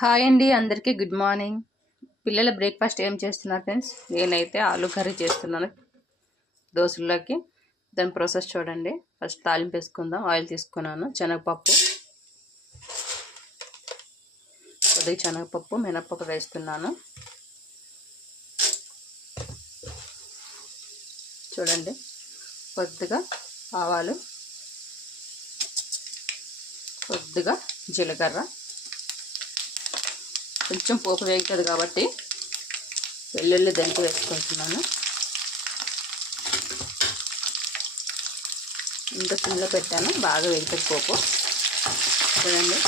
Hi అండి, అందరికీ good morning. పిల్లల బ్రేక్ఫాస్ట్ ఏం చేస్తున్నారు ఫ్రెండ్స్? నేనైతే ఆలూ కర్రీ చేస్తున్నాను దోశల్లోకి. దాని ప్రాసెస్ చూడండి. ఫస్ట్ తాలింపు వేసుకుందాం. ఆయిల్ తీసుకున్నాను. శనగపప్పు, కొద్దిగా శనగపప్పు, మినపప్పు వేస్తున్నాను. చూడండి, కొద్దిగా ఆవాలు, కొద్దిగా జీలకర్ర. కొంచెం పోపు వేగుతుంది కాబట్టి వెల్లుల్లి దంచి వేసుకుంటున్నాను. ఇంకా సిమ్లో పెట్టాను, బాగా వేగుతుంది పోపు. చూడండి,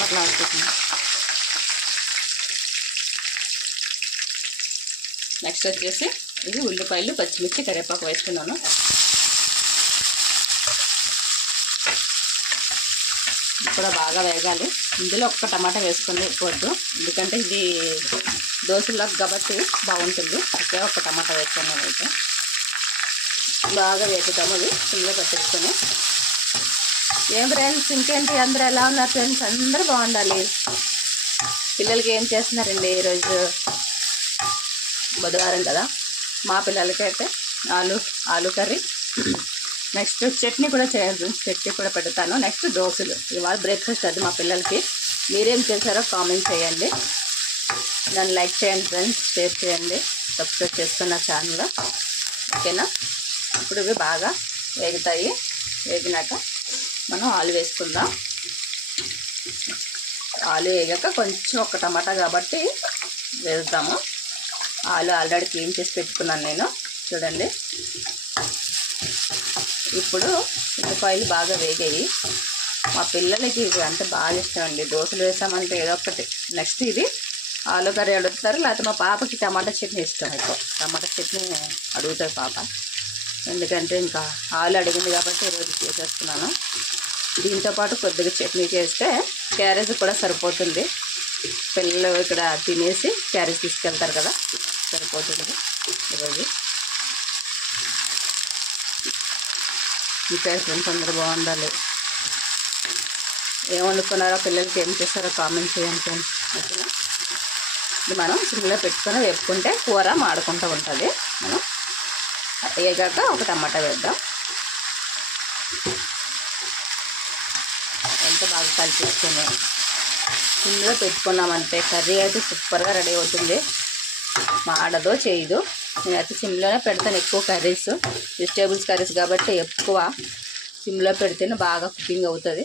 పట్ల ఆడుకుంటున్నాను. నెక్స్ట్ వచ్చేసి ఇది ఉల్లిపాయలు, పచ్చిమిర్చి, కరివేపాకు వేసుకున్నాను. కూడా బాగా వేగాలి. ఇందులో ఒక్క టమాటా వేసుకొని వద్దు, ఎందుకంటే ఇది దోశలకు కాబట్టి బాగుంటుంది. ఒకే ఒక్క టమాటా వేసుకొని అయితే బాగా వేపుతాము. అది సిమ్లో పెట్టేసుకొని. ఏం ఫ్రెండ్స్, ఇంకేంటి, అందరూ ఎలా ఉన్నారు ఫ్రెండ్స్? అందరూ బాగుండాలి. పిల్లలకి ఏం చేస్తున్నారండి? ఈరోజు బుధవారం కదా. మా పిల్లలకైతే ఆలు కర్రీ, నెక్స్ట్ చట్నీ కూడా చేయాలి. చట్నీ కూడా పెడతాను. నెక్స్ట్ దోశలు. ఇవాళ బ్రేక్ఫాస్ట్ అది మా పిల్లలకి. మీరేం చేశారో కామెంట్ చేయండి. నన్ను లైక్ చేయండి ఫ్రెండ్స్, షేర్ చేయండి, సబ్స్క్రైబ్ చేసుకున్న ఛానల్. ఓకేనా? ఇప్పుడు ఇవి బాగా వేగుతాయి. వేగినాక మనం ఆలు వేసుకుందాం. ఆలు వేగాక కొంచెం ఒక టమాటా కాబట్టి వేద్దాము. ఆలు ఆల్రెడీ క్లీన్ చేసి పెట్టుకున్నాను నేను. చూడండి, ఇప్పుడు ఉల్లిపాయలు బాగా వేగాయి. మా పిల్లలకి ఇవి అంటే బాగా ఇష్టం అండి. దోశలు వేసామంటే ఏదో ఒకటి. నెక్స్ట్ ఇది ఆలు కర్రీ అడుగుతారు, లేకపోతే మా పాపకి టమాటా చట్నీ ఇష్టం. ఎక్కువ టమాటా చట్నీ అడుగుతారు పాప. ఎందుకంటే ఇంకా ఆలు అడిగింది కాబట్టి ఈరోజు చేసేస్తున్నాను. దీంతోపాటు కొద్దిగా చట్నీ చేస్తే క్యారేజ్ కూడా సరిపోతుంది. పిల్లలు ఇక్కడ తినేసి క్యారేజ్ తీసుకెళ్తారు కదా, సరిపోతుంది ఈరోజు. ఇంకా ఫ్రెండ్స్ అందరూ బాగుండాలి. ఏం వండుకున్నారో, పిల్లలకి ఏం చేస్తారో కామెంట్ చేయండి ఫ్రెండ్స్. ఓకేనా? ఇది మనం సిమ్లో పెట్టుకొని వేపుకుంటే కూర మాడుకుంటూ ఉంటుంది. మనం వేగాక ఒక టమాటా వేద్దాం. ఎంత బాగా కలిపేసుకొని సిమ్లో పెట్టుకున్నామంటే కర్రీ అయితే సూపర్గా రెడీ అవుతుంది. మాడదో చేయదు. నేనైతే సిమ్లోనే పెడతాను ఎక్కువ కర్రీస్, వెజిటేబుల్స్ కర్రీస్ కాబట్టి ఎక్కువ సిమ్లో పెడితేనే బాగా కుకింగ్ అవుతుంది.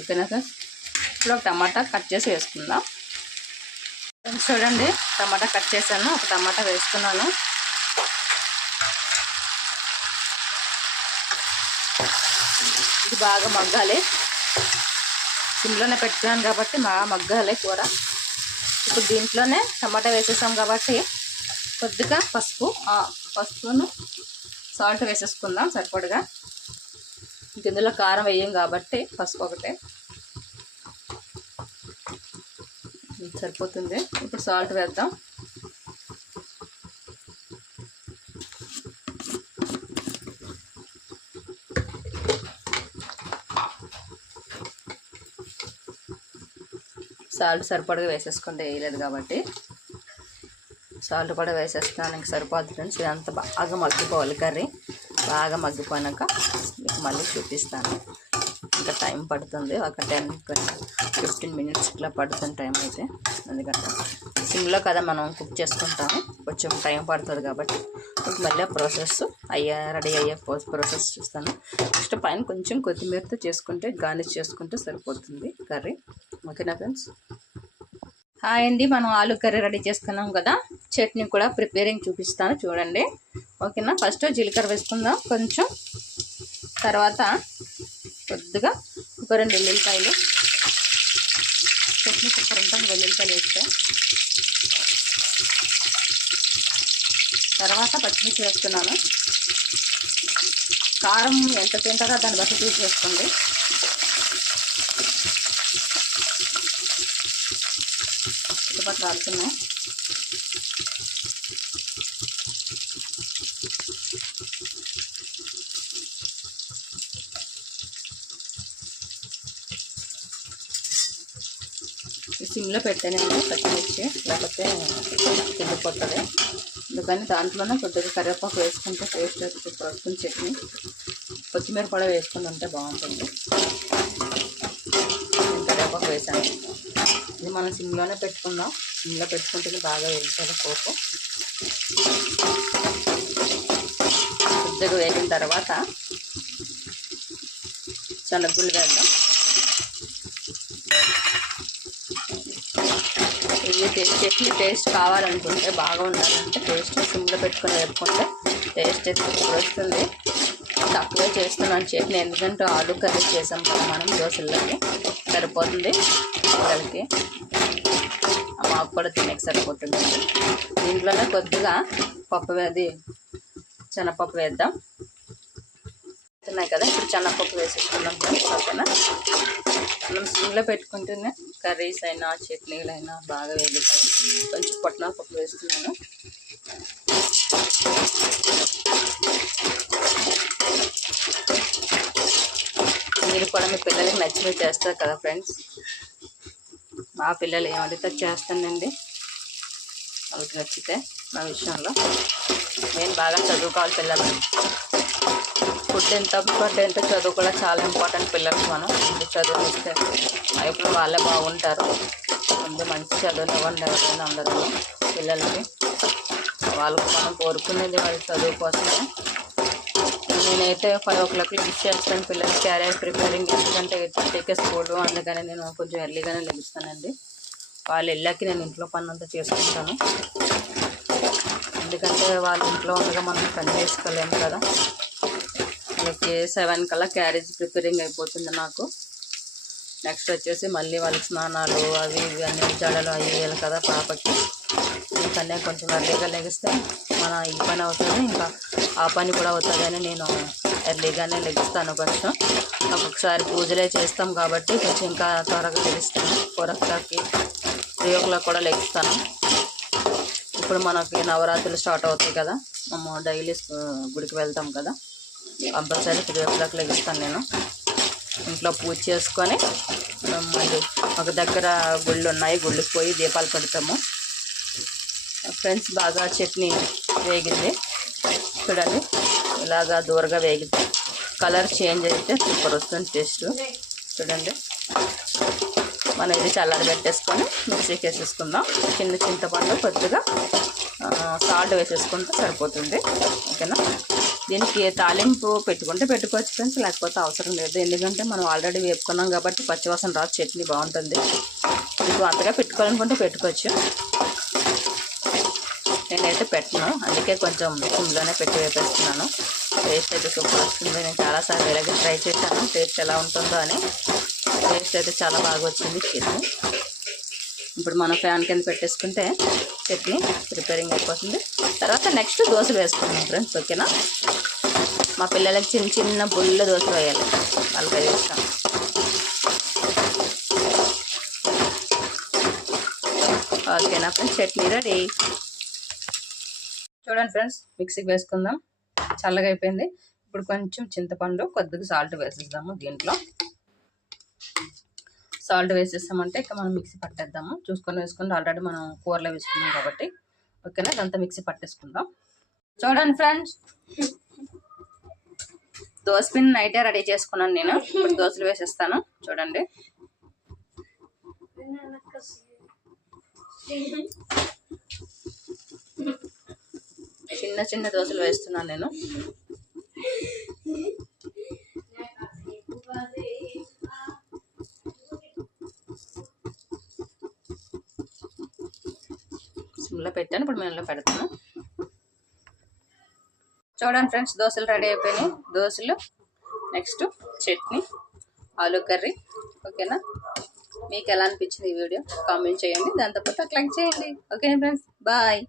ఓకేనా సార్? ఇప్పుడు ఒక టమాటా కట్ చేసి వేసుకుందాం. చూడండి, టమాటా కట్ చేశాను. ఒక టమాటా వేసుకున్నాను. ఇది బాగా మగ్గాలి. సిమ్లోనే పెట్టుకున్నాను కాబట్టి బాగా మగ్గాలి కూర. ఇప్పుడు దీంట్లోనే టమాటా వేసేసాం కాబట్టి కొద్దిగా పసుపును సాల్ట్ వేసేసుకుందాం సరిపడగా. ఇందులో కారం వేయం కాబట్టి పసుపు ఒకటే సరిపోతుంది. ఇప్పుడు సాల్ట్ వేద్దాం. సాల్ట్ సరిపడగా వేసేసుకుంటే వేయలేదు కాబట్టి సాల్ట్ కూడా వేసేస్తున్నాను. ఇంక సరిపోతుంది ఫ్రెండ్స్. ఇదంతా బాగా మగ్గిపోవాలి. కర్రీ బాగా మగ్గిపోయాక మీకు మళ్ళీ చూపిస్తాను. ఇంకా టైం పడుతుంది, ఒక 10-15 మినిట్స్ ఇట్లా పడుతుంది టైం అయితే. ఎందుకంటే సిమ్లో కదా మనం కుక్ చేసుకుంటాము, కొంచెం టైం పడుతుంది కాబట్టి మళ్ళీ ప్రాసెస్ రెడీ అయ్యే ప్రాసెస్ చూస్తాను. నెక్స్ట్ పైన కొంచెం కొత్తిమీరతో చేసుకుంటే, గార్నిష్ చేసుకుంటే సరిపోతుంది కర్రీ. ఓకేనా ఫ్రెండ్స్? హాయ్ అండి, మనం ఆలు కర్రీ రెడీ చేసుకున్నాం కదా. చట్నీ కూడా ప్రిపేరింగ్ చూపిస్తాను చూడండి. ఓకేనా? ఫస్ట్ జీలకర్ర వేసుకుందాం కొంచెం. తర్వాత కొద్దిగా ఒక 2 వెల్లుల్లిపాయలు. చట్నీ సూపర్ ఉంటుంది వెల్లుల్లిపాయలు వేస్తే. తర్వాత పచ్చిమిర్చి వేస్తున్నాను. కారం ఎంత తింటారో దాన్ని బట్టి చూసి వేసుకోండి. చుట్టుపక్కల ఆడుతున్నాయి. సిమ్లో పెట్టానండి పచ్చిమిర్చి, లేకపోతే తిండిపోతుంది. అందుకని దాంట్లోనే కొద్దిగా కరివేపాకు వేసుకుంటే టేస్ట్ సూపర్ వస్తుంది చట్నీ. కొత్తిమీర కూడా వేసుకుని ఉంటే బాగుంటుంది. నేను కరివేపాకు వేసాను. ఇది మనం సిమ్లోనే పెట్టుకుందాం. సిమ్లో పెట్టుకుంటే బాగా వేస్తుంది పోపు. కొద్దిగా వేగిన తర్వాత శనగగుళ్ళు వేద్దాం. ఇది చట్నీ టేస్ట్ కావాలనుకుంటే, బాగా ఉండాలంటే టేస్ట్ సిమ్లో పెట్టుకొని వేపుకుంటే టేస్ట్ ఎక్కువ వస్తుంది. తక్కువే చేస్తున్నాను చట్నీ, ఎందుకంటే ఆలు కర్రీ చేసాం కదా మనం దోశలకి, సరిపోతుంది పిల్లలకి, మాకు కూడా తినేకి సరిపోతుంది. దీంట్లోనే కొద్దిగా పప్పు శనగపప్పు వేద్దాం. ఉన్నాయి కదా, ఇప్పుడు శనగపప్పు వేసేసుకున్నాం. ఓకేనా, మనం సిమ్లో పెట్టుకుంటేనే కర్రీస్ అయినా చట్నీలైనా బాగా వేగుతాయి. కొంచెం పుట్నాల పప్పు వేస్తున్నాను. మీరు కూడా మీ పిల్లలకి నచ్చినవి చేస్తారు కదా ఫ్రెండ్స్. మా పిల్లలు ఏమడితే చేస్తానండి, వాళ్ళకి నచ్చితే. నా విషయంలో నేను బాగా చదువుకోవాలి పిల్లలు. ఫుడ్ ఎంత ఇంపార్టెంట్, చదువు కూడా చాలా ఇంపార్టెంట్ పిల్లలకి. మనం ముందు చదువు ఇస్తే ఇప్పుడు వాళ్ళే బాగుంటారు. ముందు మంచి చదువునివ్వండి ఎవరైనా అందరూ పిల్లలకి. వాళ్ళకి మనం కోరుకునేది వాళ్ళ చదువు కోసమే. నేనైతే 5 o'clock లిఫ్ట్ చేస్తాను పిల్లలకి క్యారియర్ ప్రిపేరింగ్, ఎందుకంటే 8:30కే స్కూలు. అందుకని నేను కొంచెం ఎర్లీగానే లెగుస్తానండి. వాళ్ళు వెళ్ళాక నేను ఇంట్లో పని అంతా చేసుకుంటాను. ఎందుకంటే వాళ్ళ ఇంట్లో ఉండగా మనం పని చేసుకోలేము కదా. వాళ్ళకి 7 కల్లా క్యారేజ్ ప్రిపేరింగ్ అయిపోతుంది నాకు. నెక్స్ట్ వచ్చేసి మళ్ళీ వాళ్ళకి స్నానాలు అవి ఇవి అన్నీ జడలు అవి వేయాలి కదా పాపకి. ఇంకనే కొంచెం ఎర్లీగా లెగిస్తే మన ఈ పని అవుతుంది, ఇంకా ఆ పని కూడా అవుతుంది అని నేను ఎర్లీగానే లెగిస్తాను. కొంచెం ఒక్కొక్కసారి పూజలే చేస్తాం కాబట్టి కొంచెం ఇంకా త్వరగా లెగిస్తాను. 4 o'clock 3 o'clock కూడా లెగిస్తాను. ఇప్పుడు మనకి నవరాత్రులు స్టార్ట్ అవుతాయి కదా, మేము డైలీ గుడికి వెళ్తాం కదా, కంపల్సరీ 3 o'clock లెగిస్తాను నేను. ఇంట్లో పూజ చేసుకొని మళ్ళీ ఒక దగ్గర గుళ్ళు ఉన్నాయి, గుళ్ళకి పోయి దీపాలు పెడతాము. ఫ్రెండ్స్ బాగా చట్నీ వేగింది చూడండి, ఇలాగా దూరగా వేగితే కలర్ చేంజ్ అయితే సూపర్ వస్తుంది టేస్ట్. చూడండి, మనం ఇది చల్లారి పెట్టేసుకొని మిక్సీకి వేసేసుకుందాం. చిన్న చింతపండు కొద్దిగా సాల్ట్ వేసేసుకుంటే సరిపోతుంది. ఓకేనా, దీనికి తాలింపు పెట్టుకుంటే పెట్టుకోవచ్చు ఫ్రెండ్స్, లేకపోతే అవసరం లేదు. ఎందుకంటే మనం ఆల్రెడీ వేపుకున్నాం కాబట్టి పచ్చివాసన రాదు, చట్నీ బాగుంటుంది. మీకు అంతగా పెట్టుకోవాలనుకుంటే పెట్టుకోవచ్చు. నేనైతే పెట్టను, అందుకే కొంచెం సిమ్లోనే పెట్టి వేపేస్తున్నాను. టేస్ట్ అయితే సూపర్ వస్తుంది. నేను చాలాసార్లు ఇలాగే ట్రై చేశాను టేస్ట్ ఎలా ఉంటుందో అని. టేస్ట్ అయితే చాలా బాగా వచ్చింది చట్నీ. ఇప్పుడు మనం ఫ్యాన్ కింద పెట్టేసుకుంటే చట్నీ ప్రిపేరింగ్ అయిపోతుంది. తర్వాత నెక్స్ట్ దోశలు వేసుకున్నాం ఫ్రెండ్స్. ఓకేనా, మా పిల్లలకి చిన్న చిన్న బుల్ల దోశలు వేయాలి, వాళ్ళకి అది ఇష్టం. ఓకేనా ఫ్రెండ్స్, చట్నీ రెడీ. చూడండి ఫ్రెండ్స్, మిక్సీకి వేసుకుందాం. చల్లగా అయిపోయింది. ఇప్పుడు కొంచెం చింతపండు కొద్దిగా సాల్ట్ వేసేద్దాము. దీంట్లో సాల్ట్ వేసేస్తామంటే ఇక మనం మిక్సీ పట్టేద్దాము. చూసుకొని వేసుకుంటే ఆల్రెడీ మనం కూరలో వేసుకున్నాం కాబట్టి. ఓకేనా, ఇదంతా మిక్సీ పట్టేసుకుందాం. చూడండి ఫ్రెండ్స్, దోశ పిండి నైటే రెడీ చేసుకున్నాను నేను. ఇప్పుడు దోశలు వేసేస్తాను. చూడండి, చిన్న చిన్న దోశలు వేస్తున్నాను నేను. సిమ్లో పెట్టాను, ఇప్పుడు మేము పెడతాను. చూడండి ఫ్రెండ్స్, దోశలు రెడీ అయిపోయినాయి. దోశలు, నెక్స్ట్ చట్నీ, ఆలు కర్రీ. ఓకేనా, మీకు ఎలా అనిపించింది ఈ వీడియో కామెంట్ చేయండి. దాంతోపాటు లైక్ చేయండి. ఓకేనా ఫ్రెండ్స్, బాయ్.